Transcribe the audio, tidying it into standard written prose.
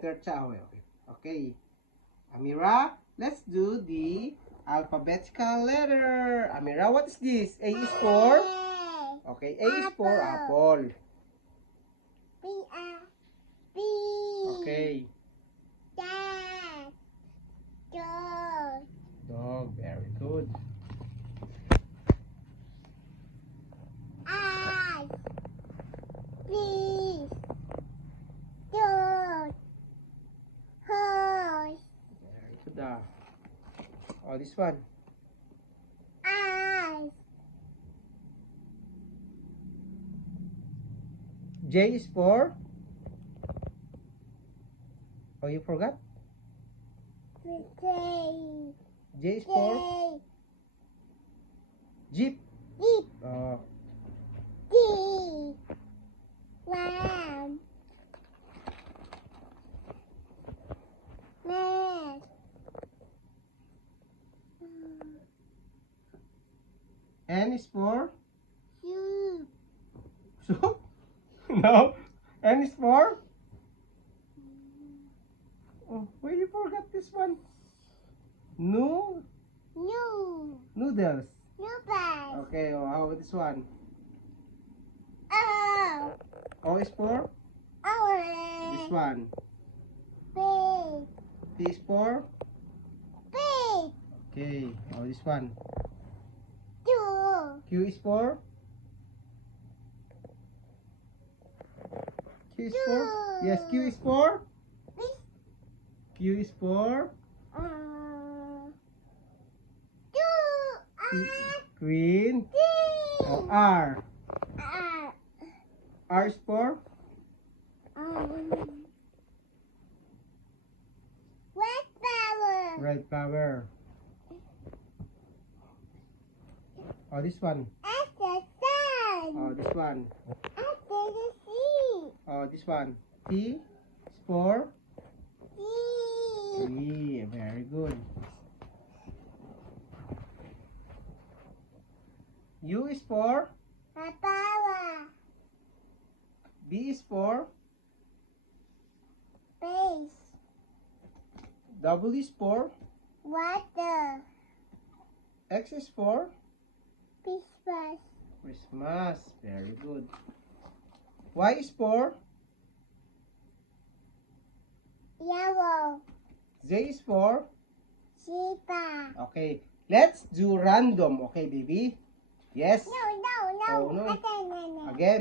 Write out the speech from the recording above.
letter cha. Okay. Okay. Amira, let's do the alphabetical letter. Amira, what is this? A is for? Okay, A is for apple. B. Okay. Dog. Dog, very good. I. B. Dog. Horse. Very good. Oh, this one. Eyes. J is for? Oh, you forgot? J. J is for? Jeep. Jeep. Oh, D. Lamb. Man. N is for? Soup. Soup? No. N is for? Oh, why you forgot this one? No. Noodles. Noodles. Okay, oh, how about this one? O. O is for? Orange. This one. Big. T is for? Big. Okay, oh, this one. Two. Q is for? Q is for? Yes, Q is for? This. Q is for? Two. Queen. Three. Oh, R. R. R is for? Red flower. Red flower. Oh, this one. As the sun. Oh, this one. After the sea. Oh, this one. T is for? Sea. T. Very good. U is for? Papaya. B is for? Base. W is for? Water. X is for? Christmas. Christmas. Very good. Y is for? Yellow. Z is for? Zebra. Okay. Let's do random. Okay, baby? Yes? No. Oh, no. Again. Again.